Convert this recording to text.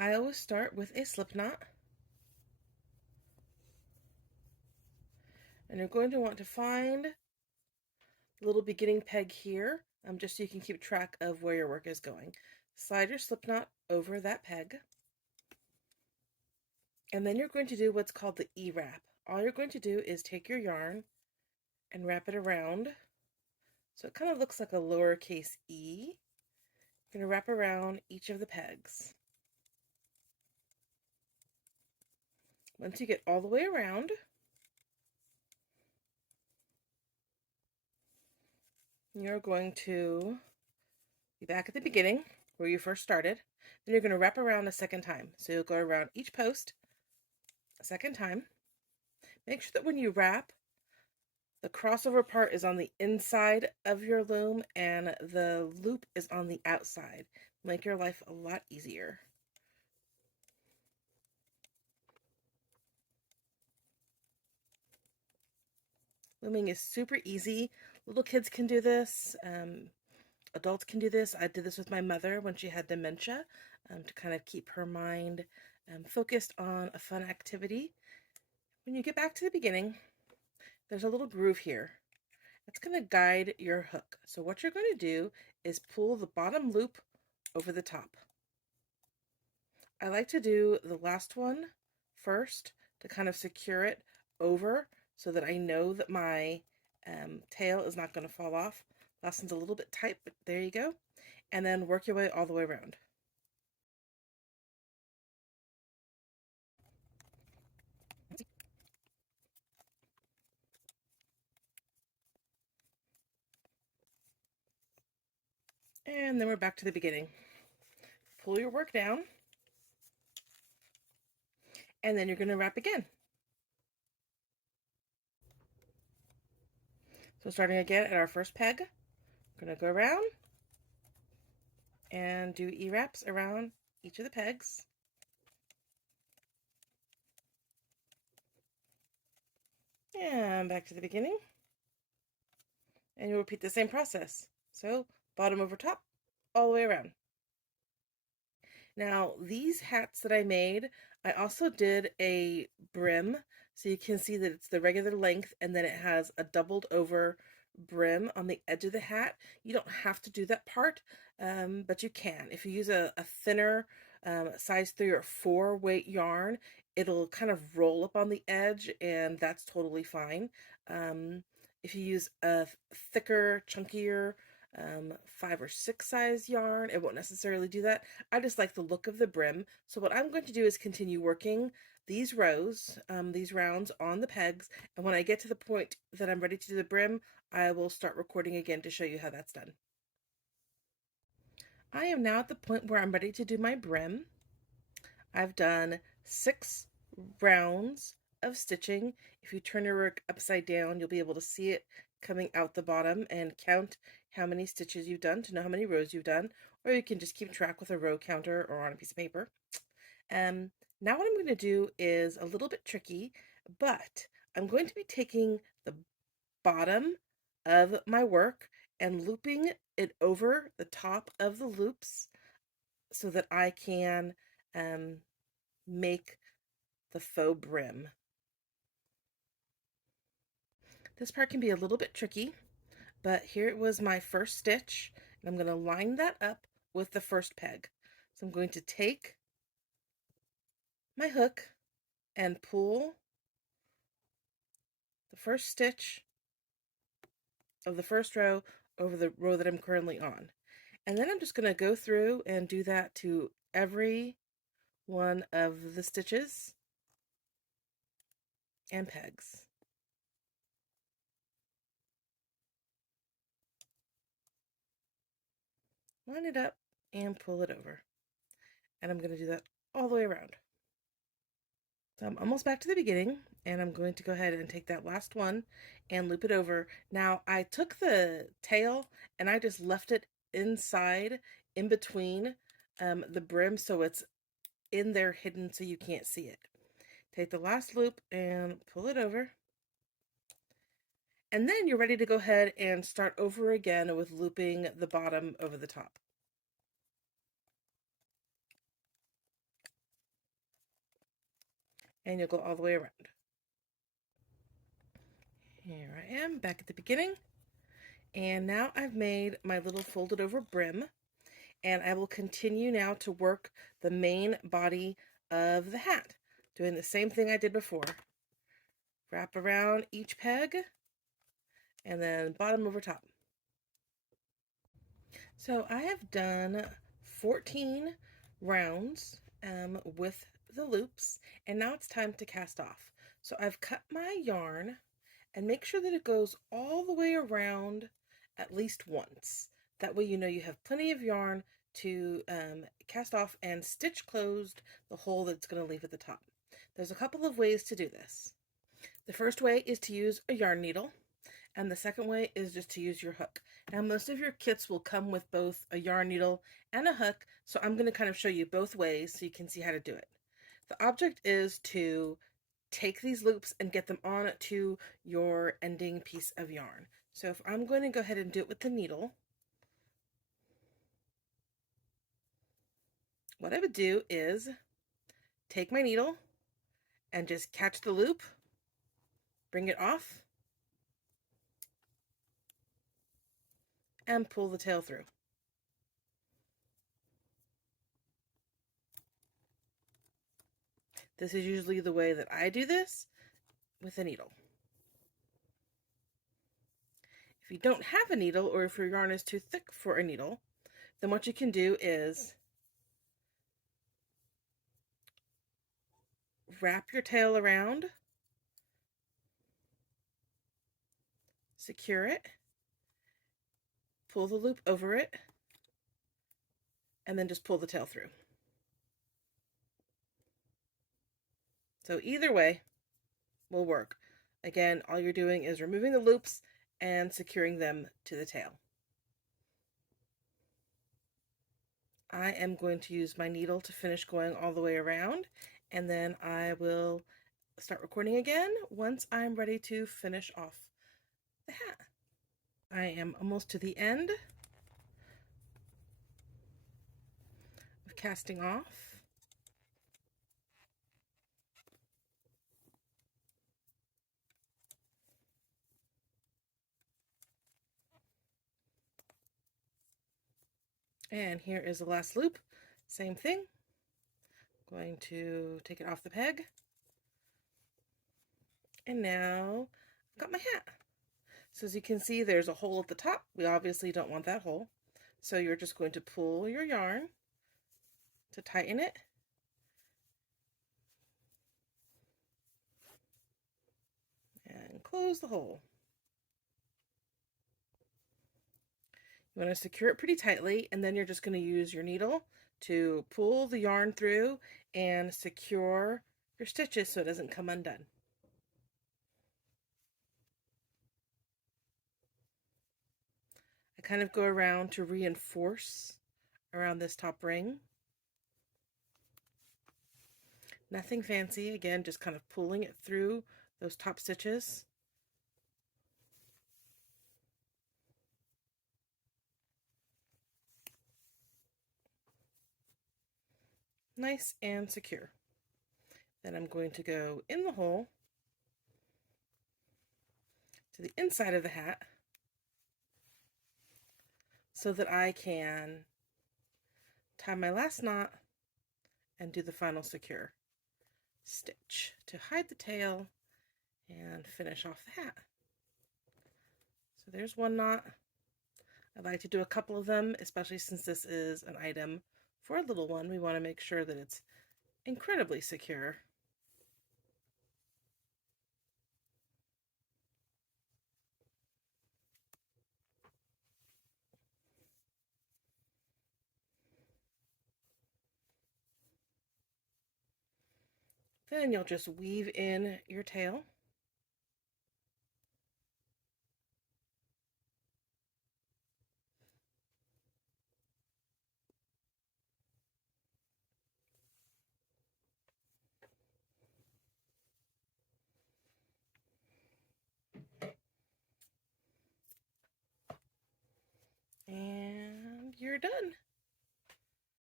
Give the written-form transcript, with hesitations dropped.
I always start with a slip knot, and you're going to want to find the little beginning peg here, just so you can keep track of where your work is going. Slide your slip knot over that peg, and then you're going to do what's called the E-wrap. All you're going to do is take your yarn and wrap it around, so it kind of looks like a lowercase e. You're going to wrap around each of the pegs. Once you get all the way around, you're going to be back at the beginning where you first started. Then you're going to wrap around a second time. So you'll go around each post a second time. Make sure that when you wrap, the crossover part is on the inside of your loom and the loop is on the outside. Make your life a lot easier. Looming is super easy. Little kids can do this. Adults can do this. I did this with my mother when she had dementia, to kind of keep her mind focused on a fun activity. When you get back to the beginning, there's a little groove here. It's going to guide your hook. So what you're going to do is pull the bottom loop over the top. I like to do the last one first to kind of secure it over so that I know that my tail is not going to fall off. Last one's a little bit tight, but there you go. And then work your way all the way around. And then we're back to the beginning. Pull your work down, and then you're going to wrap again. So starting again at our first peg, we're going to go around and do E-wraps around each of the pegs. And back to the beginning. And you'll repeat the same process. So bottom over top, all the way around. Now, these hats that I made, I also did a brim, so you can see that it's the regular length and then it has a doubled over brim on the edge of the hat. You don't have to do that part, but you can. If you use a thinner size 3 or 4 weight yarn, it'll kind of roll up on the edge, and that's totally fine. If you use a thicker, chunkier 5 or 6 size yarn, it won't necessarily do that. I just like the look of the brim. So what I'm going to do is continue working these rows, these rounds on the pegs, and when I get to the point that I'm ready to do the brim, I will start recording again to show you how that's done. I am now at the point where I'm ready to do my brim. I've done 6 rounds of stitching. If you turn your work upside down, you'll be able to see it coming out the bottom and count how many stitches you've done to know how many rows you've done, or you can just keep track with a row counter or on a piece of paper. Now what I'm going to do is a little bit tricky, but I'm going to be taking the bottom of my work and looping it over the top of the loops so that I can make the faux brim. This part can be a little bit tricky, but here it was my first stitch, and I'm going to line that up with the first peg. So I'm going to take my hook and pull the first stitch of the first row over the row that I'm currently on. And then I'm just going to go through and do that to every one of the stitches and pegs. Line it up and pull it over. And I'm going to do that all the way around. So I'm almost back to the beginning, and I'm going to go ahead and take that last one and loop it over. Now, I took the tail and I just left it inside, in between the brim, so it's in there hidden so you can't see it. Take the last loop and pull it over. And then you're ready to go ahead and start over again with looping the bottom over the top. and you'll go all the way around. Here I am back at the beginning, and now I've made my little folded over brim, and I will continue now to work the main body of the hat, doing the same thing I did before. Wrap around each peg and then bottom over top. So I have done 14 rounds with the loops, and now it's time to cast off. So I've cut my yarn, and make sure that it goes all the way around at least once. That way you know you have plenty of yarn to cast off and stitch closed the hole that's going to leave at the top. There's a couple of ways to do this. The first way is to use a yarn needle, and the second way is just to use your hook. Now most of your kits will come with both a yarn needle and a hook, so I'm going to kind of show you both ways so you can see how to do it. The object is to take these loops and get them on to your ending piece of yarn. So if I'm going to go ahead and do it with the needle, what I would do is take my needle and just catch the loop, bring it off, and pull the tail through. This is usually the way that I do this with a needle. If you don't have a needle, or if your yarn is too thick for a needle, then what you can do is wrap your tail around, secure it, pull the loop over it, and then just pull the tail through. So either way will work. Again, all you're doing is removing the loops and securing them to the tail. I am going to use my needle to finish going all the way around, and then I will start recording again once I'm ready to finish off the hat. I am almost to the end of casting off. And here is the last loop. Same thing. Going to take it off the peg. And now I've got my hat. So as you can see, there's a hole at the top. We obviously don't want that hole. So you're just going to pull your yarn to tighten it. And close the hole. You want to secure it pretty tightly, and then you're just going to use your needle to pull the yarn through and secure your stitches so it doesn't come undone. I kind of go around to reinforce around this top ring. Nothing fancy, again, just kind of pulling it through those top stitches. Nice and secure. Then I'm going to go in the hole to the inside of the hat so that I can tie my last knot and do the final secure stitch to hide the tail and finish off the hat. So there's one knot. I like to do a couple of them, especially since this is an item for a little one. We want to make sure that it's incredibly secure. Then you'll just weave in your tail. And you're done.